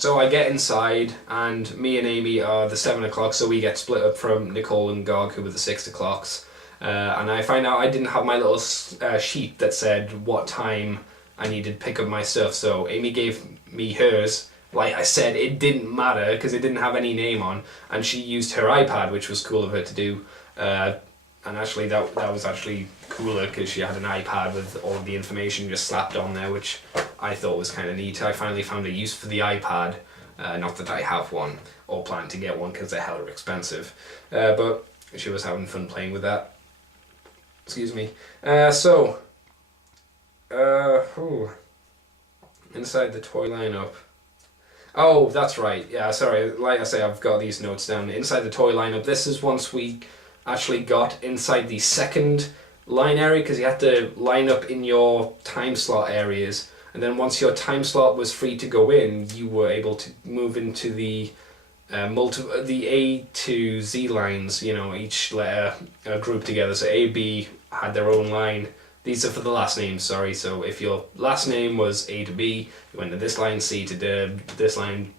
So I get inside, and me and Amy are the 7 o'clock, so we get split up from Nicole and Gog, who were the 6 o'clocks. And I find out I didn't have my little sheet that said what time I needed to pick up my stuff, so Amy gave me hers. Like I said, it didn't matter because it didn't have any name on, and she used her iPad, which was cool of her to do. And actually that was actually cooler because she had an iPad with all of the information just slapped on there, which I thought was kind of neat. I finally found a use for the iPad, not that I have one or plan to get one because they're hella expensive, but she was having fun playing with that. Excuse me. Inside the toy lineup. Oh, that's right. Yeah, sorry. Like I say, I've got these notes down. Inside the toy lineup, this is once we actually got inside the second line area, because you had to line up in your time slot areas, and then once your time slot was free to go in, you were able to move into the the A to Z lines, you know, each letter grouped together. So A, B had their own line. These are for the last names, sorry. So if your last name was A to B, you went to this line, C to this line,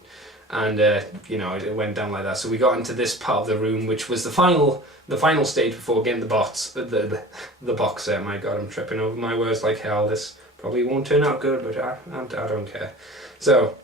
and you know, it went down like that. So we got into this part of the room, which was the final stage before getting the box set. My God, I'm tripping over my words like hell. This probably won't turn out good, but I don't care. So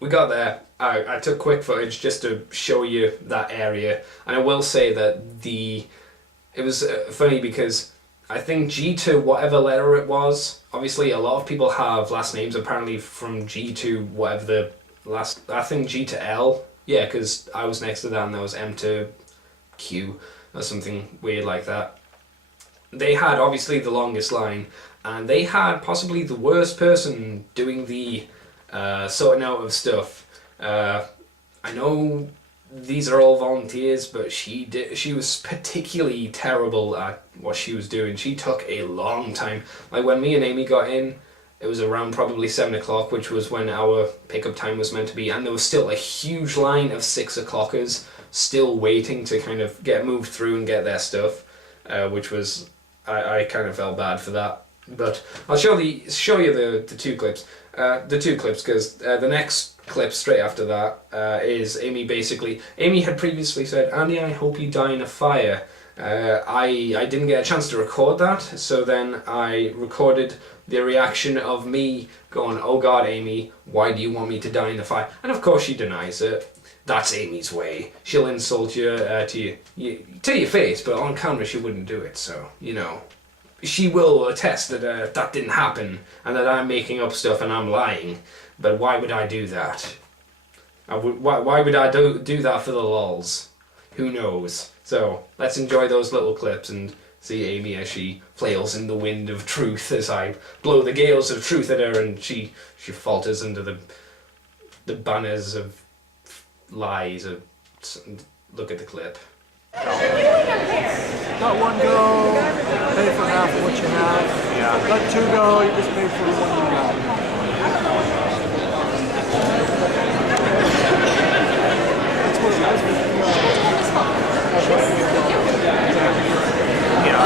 we got there. I took quick footage just to show you that area, and I will say that it was funny because I think G to whatever letter it was, obviously a lot of people have last names apparently from G to whatever the last, I think G to L, yeah, because I was next to that and there was M to Q or something weird like that. They had obviously the longest line, and they had possibly the worst person doing the sorting out of stuff. I know these are all volunteers, but she was particularly terrible at what she was doing. She took a long time. Like when me and Amy got in, it was around probably 7 o'clock, which was when our pickup time was meant to be, and there was still a huge line of 6 o'clockers still waiting to kind of get moved through and get their stuff, which was, I kind of felt bad for that. But I'll show you the two clips. Because the next clip straight after that is Amy had previously said, "Andy, I hope you die in a fire." I didn't get a chance to record that, so then I recorded the reaction of me going, "Oh God, Amy, why do you want me to die in a fire?" And of course she denies it. That's Amy's way. She'll insult you to your face, but on camera she wouldn't do it, so, you know. She will attest that that didn't happen and that I'm making up stuff and I'm lying. But why would I do that? Why would I do that for the lols? Who knows? So let's enjoy those little clips and see Amy as she flails in the wind of truth as I blow the gales of truth at her, and she falters under the banners of lies. Look at the clip. Let one go, pay for half of what you have. Yeah. Let two go, you just pay for the one you got.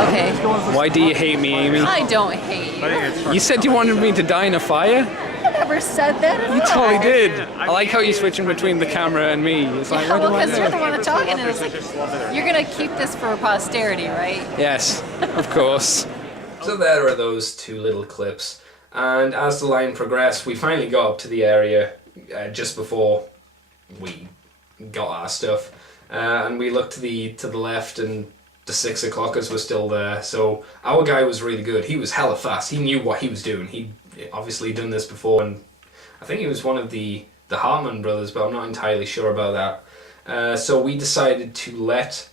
Okay. Why do you hate me, Amy? I don't hate you. You said you wanted me to die in a fire? I never said that. You totally did. I like how you're switching between the camera and me. It's like, Yeah, well, because you're the one that's talking, and it's like, you're gonna keep this for posterity, right? Yes, of course. So there are those two little clips, and as the line progressed, we finally got up to the area just before we got our stuff, and we looked to the left, and the 6 o'clockers were still there. So our guy was really good. He was hella fast. He knew what he was doing. He'd obviously done this before, and I think he was one of the Hartman brothers, but I'm not entirely sure about that. So we decided to let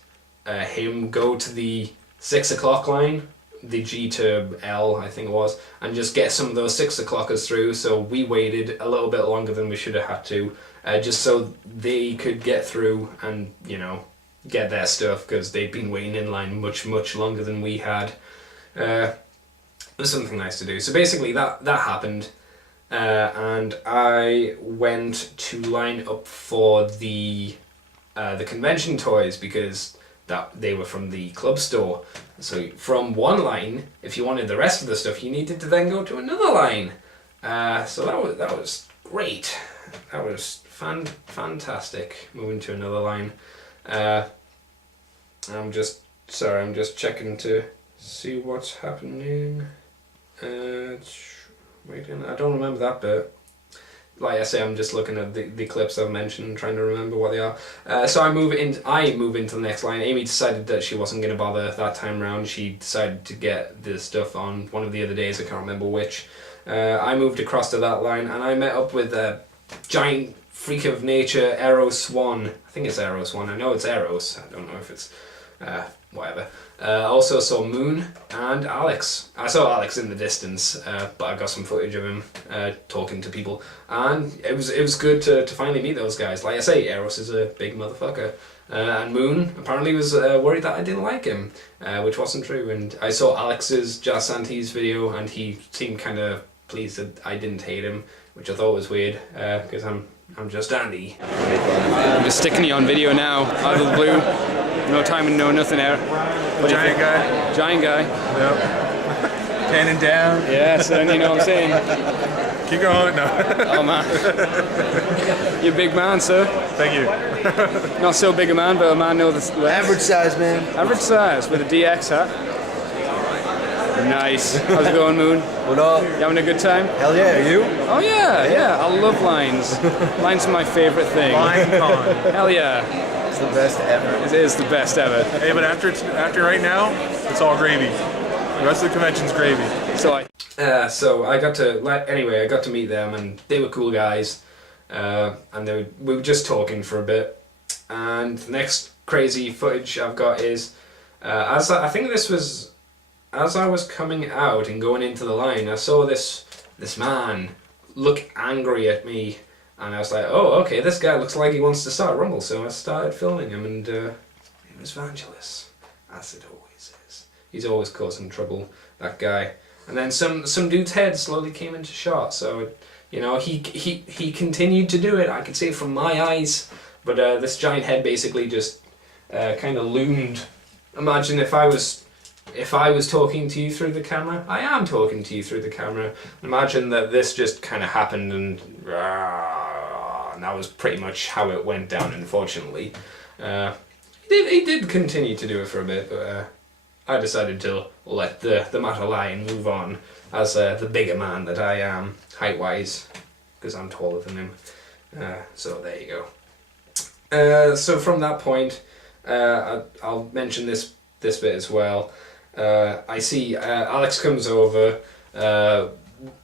him go to the 6 o'clock line, the G to L I think it was, and just get some of those 6 o'clockers through. So we waited a little bit longer than we should have had to, just so they could get through and, you know, get their stuff, because they'd been waiting in line much longer than we had. It was something nice to do. So basically that happened, and I went to line up for the convention toys, because they were from the club store. So from one line, if you wanted the rest of the stuff, you needed to then go to another line. So that was great. that was fantastic. Moving to another line. I'm just checking to see what's happening. Waiting. I don't remember that bit. Like I say, I'm just looking at the clips I've mentioned and trying to remember what they are. So I move into the next line. Amy decided that she wasn't going to bother that time round. She decided to get the stuff on one of the other days. I can't remember which. I moved across to that line and I met up with a giant freak of nature, Eros Swan. I think it's Eros Swan. I know it's Eros. I don't know if it's whatever. Also saw Moon and Alex. I saw Alex in the distance, but I got some footage of him talking to people, and it was good to finally meet those guys. Like I say, Eros is a big motherfucker, and Moon apparently was worried that I didn't like him, which wasn't true. And I saw Alex's Jazz Santis video, and he seemed kind of pleased that I didn't hate him, which I thought was weird, because I'm just Andy. I'm just sticking you on video now, out of the blue. No timing, no nothing there. Giant guy. Giant guy. Yep. Panning down. Yes, and you know what I'm saying. Keep going. No. Oh man. You're a big man, sir. Thank you. Not so big a man, but a man knows the Average size, man. average size with a DX hat. Nice. How's it going, Moon? What up? You having a good time? Hell yeah, are you? Oh yeah. I love lines. Lines are my favorite thing. Line con. Hell yeah. It's the best ever. It is the best ever. Hey, but after right now, it's all gravy. The rest of the convention's gravy. So I got to meet them, and they were cool guys, and we were just talking for a bit. And the next crazy footage I've got is as I was coming out and going into the line, I saw this man look angry at me, and I was like, oh, okay, this guy looks like he wants to start Rumble, so I started filming him, and it was Vangelis, as it always is. He's always causing trouble, that guy. And then some dude's head slowly came into shot, so he continued to do it. I could see it from my eyes, but this giant head basically just kind of loomed. Imagine if I was talking to you through the camera. I am talking to you through the camera. Imagine that this just kind of happened, and that was pretty much how it went down, unfortunately. He did continue to do it for a bit, but I decided to let the matter lie and move on as the bigger man that I am, height-wise, because I'm taller than him. So there you go. So from that point, I'll mention this bit as well. I see Alex comes over.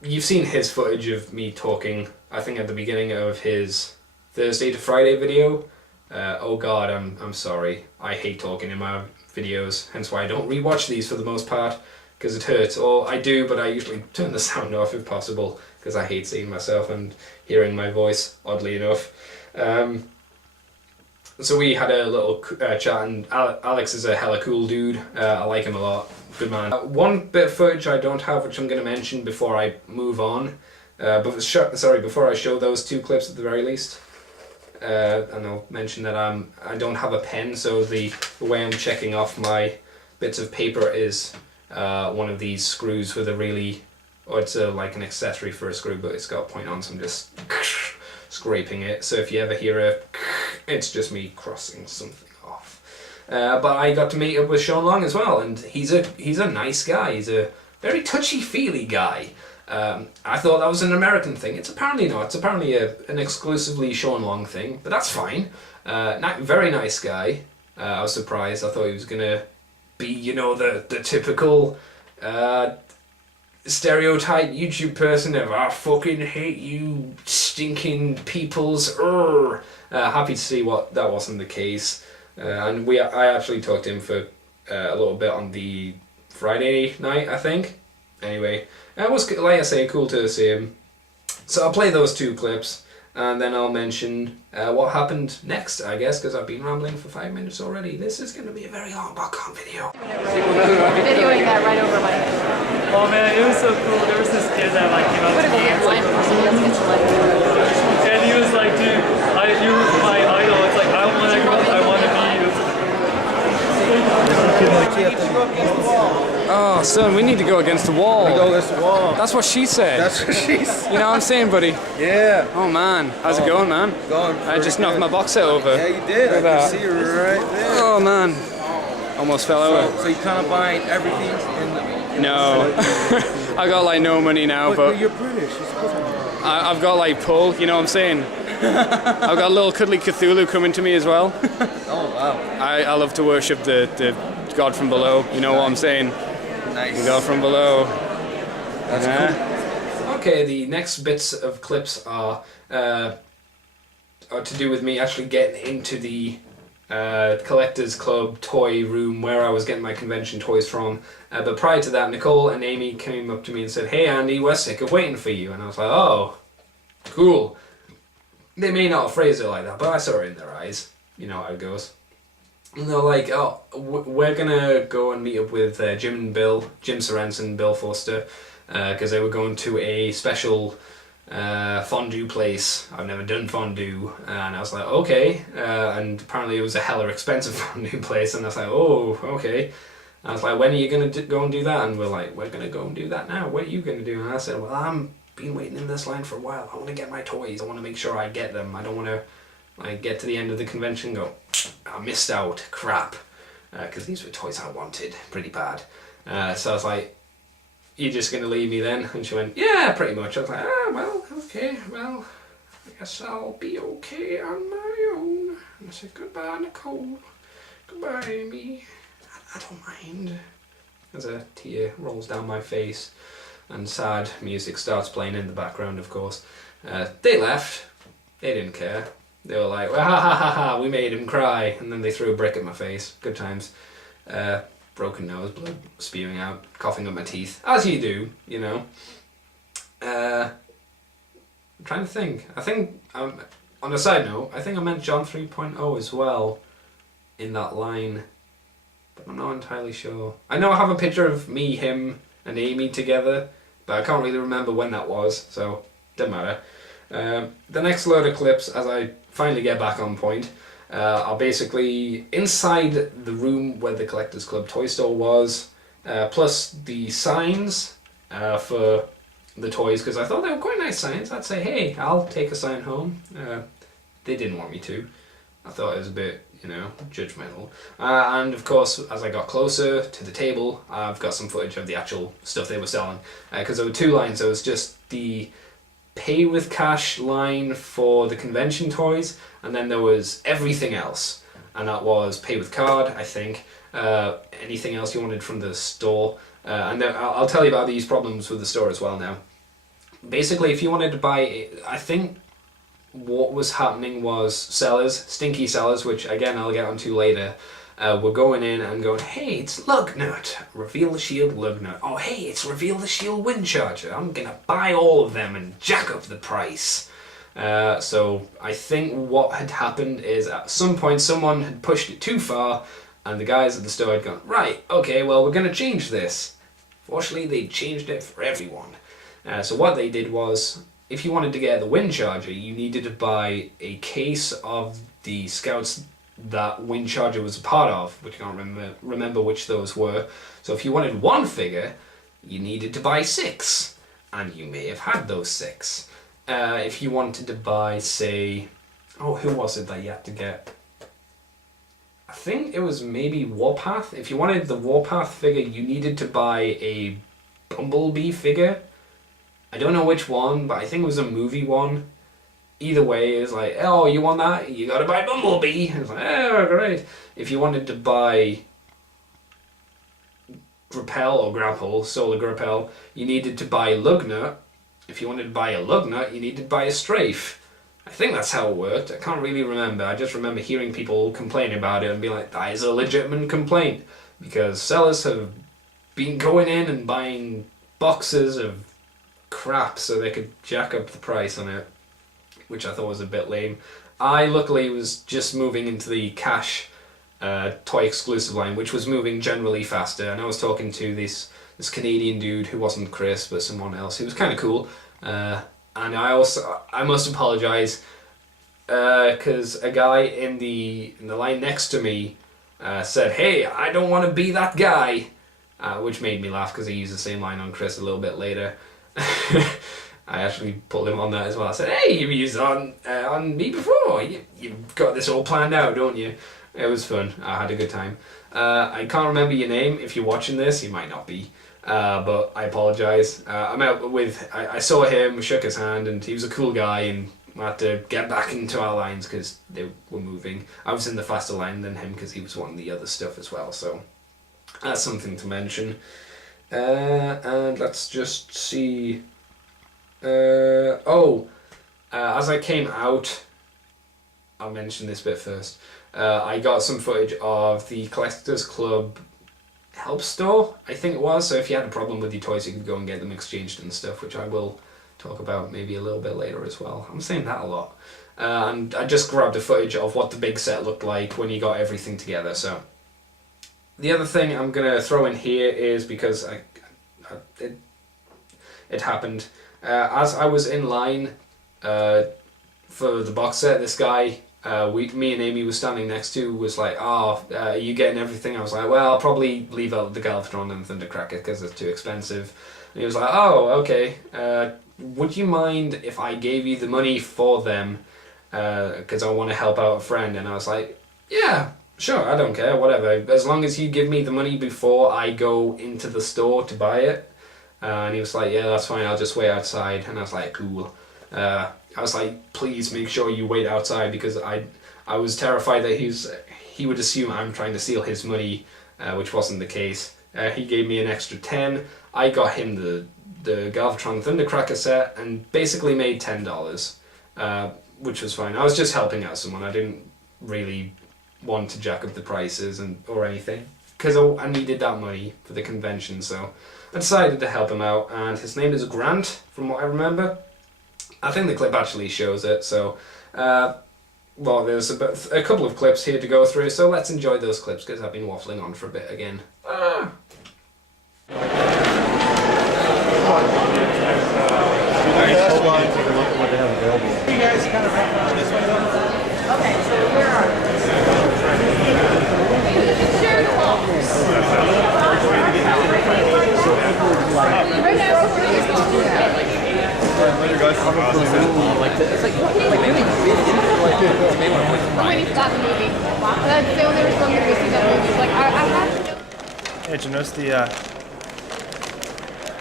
You've seen his footage of me talking, I think at the beginning of his Thursday to Friday video. Oh god, I'm sorry. I hate talking in my videos, hence why I don't rewatch these for the most part, because it hurts. Or I do, but I usually turn the sound off if possible, because I hate seeing myself and hearing my voice, oddly enough. So we had a little chat, and Alex is a hella cool dude. I like him a lot. Good man. One bit of footage I don't have, which I'm going to mention before I move on. Before I show those two clips at the very least. And I'll mention that I don't have a pen, so the way I'm checking off my bits of paper is one of these screws with it's like an accessory for a screw, but it's got a point on, so I'm just scraping it. So if you ever hear it's just me crossing something off. But I got to meet up with Sean Long as well, and he's a nice guy. He's a very touchy-feely guy. I thought that was an American thing. It's apparently not. It's apparently an exclusively Sean Long thing, but that's fine. Very nice guy. I was surprised. I thought he was gonna be, the typical stereotype YouTube person of I fucking hate you stinking peoples. Happy to see that wasn't the case. And I actually talked to him for a little bit on the Friday night, I think. Anyway, it was, like I say, cool to see him. So I'll play those two clips, and then I'll mention what happened next, I guess, because I've been rambling for 5 minutes already. This is going to be a very long Botcon video. Videoing that right over my head. Oh man, it was so cool. There was this kid that came up to me. And he was like, dude, you were my idol. It's like, I want to be you. Oh, son, we need to go against the wall. Go against the wall. That's what she said. That's what she's. You know what I'm saying, buddy? Yeah. Oh, man. How's it going, man? Going. I just knocked my box set over. Yeah, you did. Look I at can see you right there. Oh, man. Almost fell over. So you kind of buying everything in the. No. I got like no money now, but you're British. You're supposed to. I've got like pull, you know what I'm saying? I've got a little cuddly Cthulhu coming to me as well. Oh wow. I love to worship the God from below, you know what I'm saying? Nice. The God from below. That's cool. Okay, the next bits of clips are to do with me actually getting into the Collectors Club toy room where I was getting my convention toys from. But prior to that, Nicole and Amy came up to me and said, "Hey Andy, we're sick of waiting for you." And I was like, "Oh, cool." They may not have phrased it like that, but I saw it in their eyes. You know how it goes. And they're like, "Oh, we're gonna go and meet up with Jim and Bill, Jim Sorensen, Bill Foster, because they were going to a special fondue place. I've never done fondue." And I was like, "Okay." And apparently it was a hella expensive fondue place. And I was like, "Oh, okay." And I was like, "When are you going to go and do that?" And we're like, "We're going to go and do that now. What are you going to do?" And I said, "Well, I'm been waiting in this line for a while. I want to get my toys. I want to make sure I get them. I don't want to like get to the end of the convention and go, I missed out. Crap." Because these were toys I wanted pretty bad. So I was like, "You're just going to leave me then?" And she went, "Yeah, pretty much." I was like, "Well, okay, well, I guess I'll be okay on my own." And I said, "Goodbye, Nicole. Goodbye, Amy. I don't mind." As a tear rolls down my face and sad music starts playing in the background, of course. They left. They didn't care. They were like, "Well, ha ha ha ha, we made him cry." And then they threw a brick at my face. Good times. Broken nose, blood spewing out, coughing up my teeth. As you do, you know. I'm trying to think. I think, on a side note, I think I meant John 3.0 as well in that line. But I'm not entirely sure. I know I have a picture of me, him, and Amy together, but I can't really remember when that was, so doesn't matter. The next load of clips, as I finally get back on point, are basically inside the room where the Collectors Club toy store was, plus the signs for the toys, because I thought they were quite nice signs. I'd say, "Hey, I'll take a sign home." They didn't want me to. I thought it was a bit, you know, judgmental. And of course, as I got closer to the table, I've got some footage of the actual stuff they were selling. Because there were two lines. There was just the pay with cash line for the convention toys, and then there was everything else. And that was pay with card, I think. Anything else you wanted from the store. And then I'll tell you about these problems with the store as well now. Basically, if you wanted to buy, I think what was happening was sellers, stinky sellers, which again I'll get onto later, were going in and going, "Hey, it's Lugnut. Reveal the Shield Lugnut. Oh, hey, it's Reveal the Shield Windcharger. I'm gonna buy all of them and jack up the price." So I think what had happened is at some point someone had pushed it too far, and the guys at the store had gone, "Right, okay, well, we're gonna change this." Fortunately, they changed it for everyone. So what they did was, if you wanted to get the Windcharger, you needed to buy a case of the Scouts that Windcharger was a part of, which I can't remember which those were. So if you wanted one figure, you needed to buy 6, and you may have had those 6. If you wanted to buy, say, who was it that you had to get? I think it was maybe Warpath. If you wanted the Warpath figure, you needed to buy a Bumblebee figure. I don't know which one, but I think it was a movie one. Either way, it's like, "Oh, you want that? You gotta buy Bumblebee." And it's like, "Oh, great." If you wanted to buy Grapple or Grapple, Solar Grapple, you needed to buy Lugnut. If you wanted to buy a Lugnut, you needed to buy a Strafe. I think that's how it worked. I can't really remember. I just remember hearing people complain about it and be like, that is a legitimate complaint. Because sellers have been going in and buying boxes of crap so they could jack up the price on it, which I thought was a bit lame. I luckily was just moving into the cash toy exclusive line, which was moving generally faster, and I was talking to this Canadian dude who wasn't Chris but someone else who was kind of cool, and I must apologize because a guy in the line next to me said, "Hey, I don't want to be that guy," which made me laugh because he used the same line on Chris a little bit later. I actually pulled him on that as well. I said, hey, you've used on me before. You've got this all planned out, don't you? It was fun. I had a good time. I can't remember your name. If you're watching this, you might not be. But I apologise. I saw him, shook his hand, and he was a cool guy, and I had to get back into our lines because they were moving. I was in the faster line than him because he was wanting the other stuff as well. So that's something to mention. And let's just see. As I came out, I'll mention this bit first. I got some footage of the Collectors Club help store, I think it was. So if you had a problem with your toys, you could go and get them exchanged and stuff, which I will talk about maybe a little bit later as well. I'm saying that a lot. And I just grabbed a footage of what the big set looked like when you got everything together. So the other thing I'm gonna throw in here is because it happened. As I was in line for the box set, this guy, me and Amy was standing next to, was like, are you getting everything? I was like, well, I'll probably leave out the Galvatron and Thundercracker because it's too expensive. And he was like, oh, okay. Would you mind if I gave you the money for them? Because I want to help out a friend. And I was like, yeah, sure, I don't care, whatever. As long as you give me the money before I go into the store to buy it. And he was like, yeah, that's fine, I'll just wait outside. And I was like, cool. I was like, please make sure you wait outside, because I was terrified that he would assume I'm trying to steal his money, which wasn't the case. He gave me an extra 10. I got him the Galvatron Thundercracker set and basically made $10, which was fine. I was just helping out someone. I didn't really want to jack up the prices or anything, because I needed that money for the convention, so I decided to help him out. And his name is Grant, from what I remember. I think the clip actually shows it, so well, there's a couple of clips here to go through, so let's enjoy those clips because I've been waffling on for a bit again. Hey, did you notice the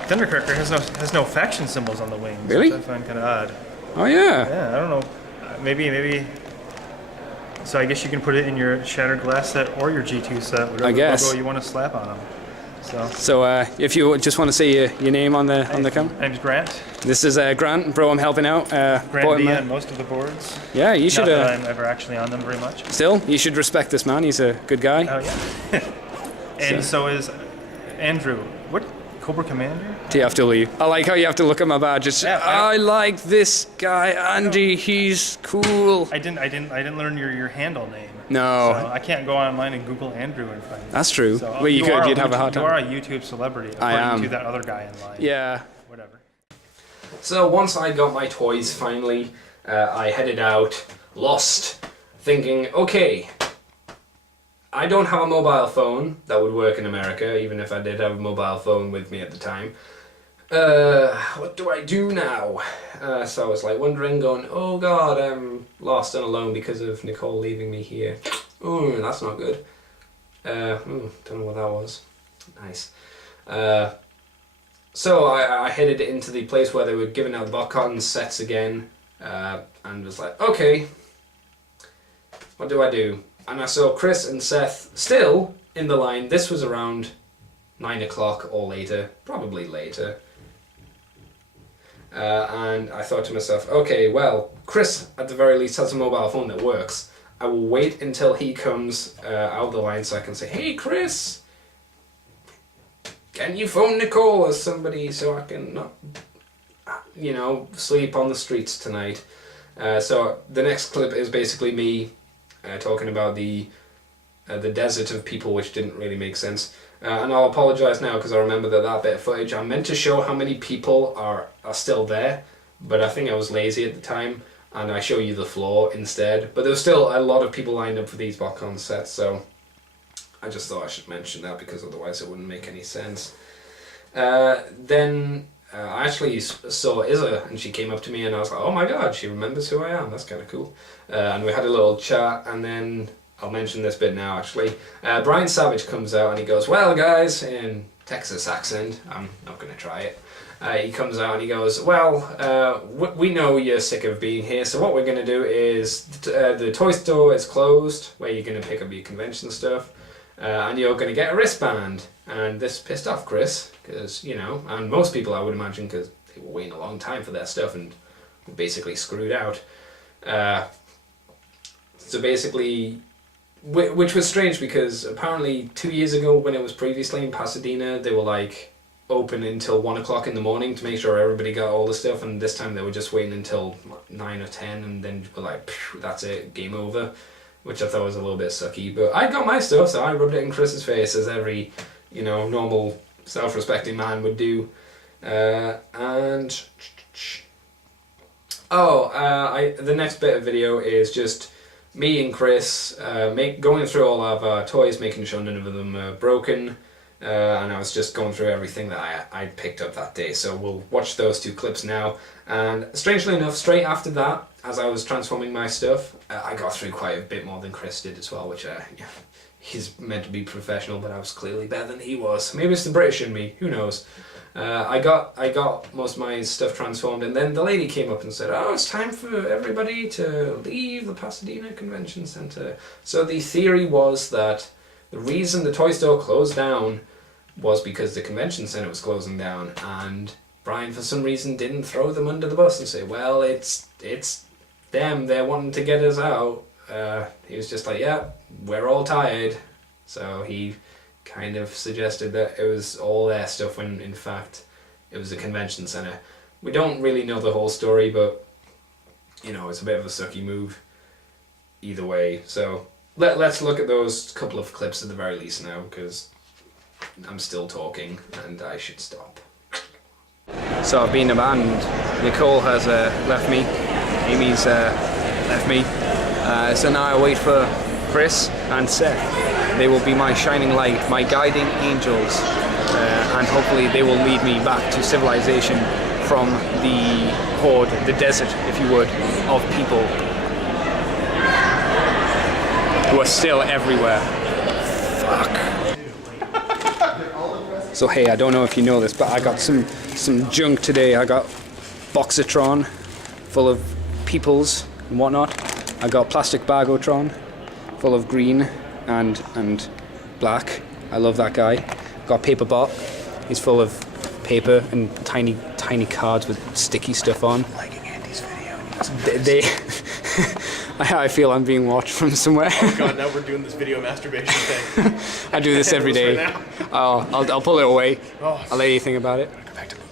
Thundercracker has no faction symbols on the wings? Really? Which I find kind of odd. Oh yeah. Yeah, I don't know. Maybe. So I guess you can put it in your Shattered Glass set or your G2 set, whatever logo you want to slap on them. So if you just want to say your name on the camera. My name's Grant. This is Grant, bro. I'm helping out. Grant D on most of the boards. Yeah, you should. Not that I'm ever actually on them very much. Still, you should respect this man. He's a good guy. Oh yeah. And so is Andrew. What? Cobra Commander? TFW. I like how you have to look at my badge. I like this guy, Andy. He's cool. I didn't learn your handle name. No. So I can't go online and Google Andrew and find. That's true. So, well, you could. You'd have a hard time. You are a YouTube celebrity, according to that other guy in line. Yeah. Whatever. So once I got my toys finally, I headed out, lost, thinking, okay, I don't have a mobile phone that would work in America, even if I did have a mobile phone with me at the time. What do I do now? So I was like wondering, going, oh god, I'm lost and alone because of Nicole leaving me here. Oh, that's not good. Don't know what that was. Nice. So I headed into the place where they were giving out the Botcon sets again, and was like, okay, what do I do? And I saw Chris and Seth still in the line. This was around 9 o'clock or later, probably later. And I thought to myself, okay, well, Chris at the very least has a mobile phone that works. I will wait until he comes out of the line so I can say, hey Chris, can you phone Nicole or somebody so I can not, sleep on the streets tonight. So the next clip is basically me talking about the desert of people, which didn't really make sense. And I'll apologise now because I remember that bit of footage. I meant to show how many people are still there, but I think I was lazy at the time, and I show you the floor instead. But there was still a lot of people lined up for these Botcon sets, so I just thought I should mention that because otherwise it wouldn't make any sense. Then I actually saw Izza, and she came up to me, and I was like, oh my god, she remembers who I am. That's kind of cool. And we had a little chat, and then I'll mention this bit now actually. Brian Savage comes out and he goes, well guys, in Texas accent, I'm not going to try it. He comes out and he goes, well, we know you're sick of being here, so what we're going to do is the toy store is closed where you're going to pick up your convention stuff, and you're going to get a wristband. And this pissed off Chris, because, you know, and most people I would imagine, because they were waiting a long time for their stuff and were basically screwed out. So basically, which was strange because apparently 2 years ago when it was previously in Pasadena, they were like open until 1 o'clock in the morning to make sure everybody got all the stuff, and this time they were just waiting until 9 or 10 and then were like, that's it, game over, which I thought was a little bit sucky. But I got my stuff, so I rubbed it in Chris's face as every, you know, normal self-respecting man would do. The next bit of video is just me and Chris going through all of our toys, making sure none of them are broken, and I was just going through everything that I picked up that day. So we'll watch those 2 clips now, and strangely enough, straight after that, as I was transforming my stuff, I got through quite a bit more than Chris did as well, which he's meant to be professional, but I was clearly better than he was. Maybe it's the British in me, who knows. I got most of my stuff transformed, and then the lady came up and said, oh, it's time for everybody to leave the Pasadena Convention Center. So the theory was that the reason the toy store closed down was because the convention center was closing down, and Brian for some reason didn't throw them under the bus and say, well, it's them, they're wanting to get us out. He was just like, yeah, we're all tired. So he kind of suggested that it was all their stuff when in fact it was a convention center. We don't really know the whole story, but you know, it's a bit of a sucky move either way. So let's look at those couple of clips at the very least now, because I'm still talking and I should stop. So I've been abandoned. Nicole has left me. Amy's left me. So now I wait for Chris and Seth. They will be my shining light, my guiding angels, and hopefully they will lead me back to civilization from the horde, the desert, if you would, of people who are still everywhere. Fuck. So hey, I don't know if you know this, but I got some junk today. I got Boxatron full of peoples and whatnot. I got Plastic Bagotron full of green and black. I love that guy. Got Paperbot. He's full of paper and tiny cards with sticky stuff on. Liking Andy's video. I feel I'm being watched from somewhere. Oh god, now we're doing this video masturbation thing. I do this every day. I'll pull it away. I'll let you think about it.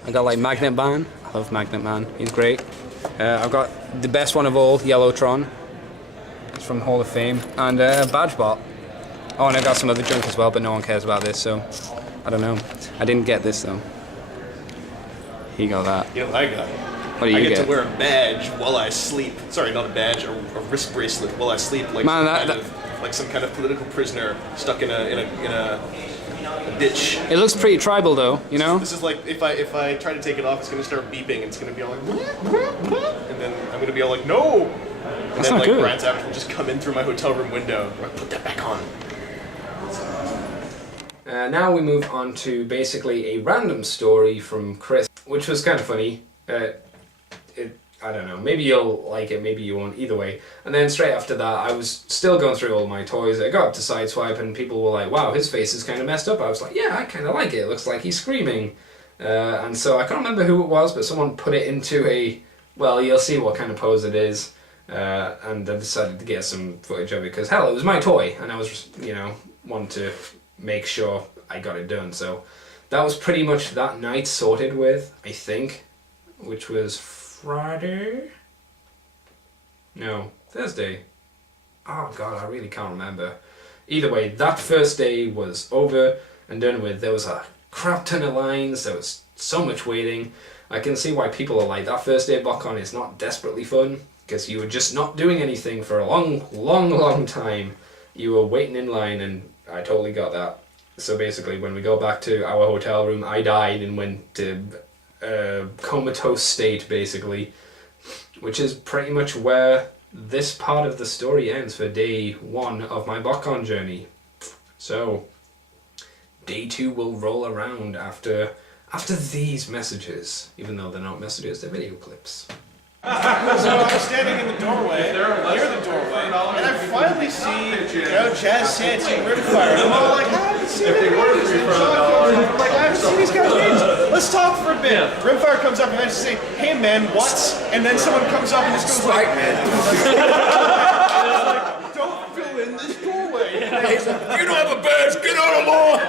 I got like Magnet Man. I love Magnet Man. He's great. I've got the best one of all, Yellowtron. It's from Hall of Fame. And Badgebot. Oh, and I got some other junk as well, but no one cares about this, so I don't know. I didn't get this though. He got that. You know what I got? What do you I get? get to wear a badge while I sleep. Sorry, not a badge, a wrist bracelet while I sleep, like Man, like some kind of political prisoner stuck in a ditch. It looks pretty tribal though, you know? This is like if I try to take it off, it's gonna start beeping. And it's gonna be all like, and then I'm gonna be all like, no. And That's then not like good. Brian Savage will just come in through my hotel room window. Like, put that back on. Now we move on to basically a random story from Chris, which was kind of funny. I don't know, maybe you'll like it, maybe you won't, either way. And then straight after that, I was still going through all my toys. I got up to Sideswipe and people were like, wow, his face is kind of messed up. I was like, yeah, I kind of like it. It looks like he's screaming. And so I can't remember who it was, but someone put it into a, well, you'll see what kind of pose it is. And I decided to get some footage of it because, hell, it was my toy. And I was, you know, wanted to make sure I got it done. So that was pretty much that night sorted with, I think, which was Friday? No, Thursday. Oh god, I really can't remember. Either way, that first day was over and done with. There was a crap ton of lines, there was so much waiting. I can see why people are like, that first day of Botcon is not desperately fun, because you were just not doing anything for a long time. You were waiting in line and I totally got that. So basically, when we go back to our hotel room, I died and went to comatose state, basically, which is pretty much where this part of the story ends for day 1 of my Botcon journey. So, day 2 will roll around after these messages, even though they're not messages, they're video clips. So I'm standing in the doorway, near the doorway, and I finally see, Jazz Sands and Rimfire. And I'm all like, I haven't seen any of these names. I'm like, I haven't seen these guys' names. Let's talk for a bit. Rimfire comes up and I just say, hey man, what's? And then someone comes up and just goes like, don't fill in this doorway. You don't have a badge, get out of law!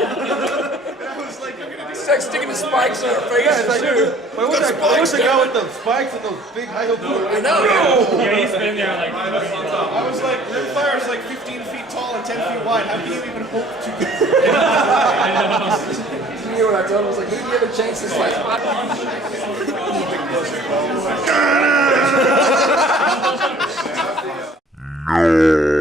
It's like sticking the spikes on her face. Yeah, it's like, dude, what's the guy with the spikes and those big high heel boots? I know. Yeah, he's been there like. I was like, Rimfire is like 15 feet tall and 10 feet wide. How can you even hope to get? You know what I told him? I was like, maybe you have a chance to fight. No.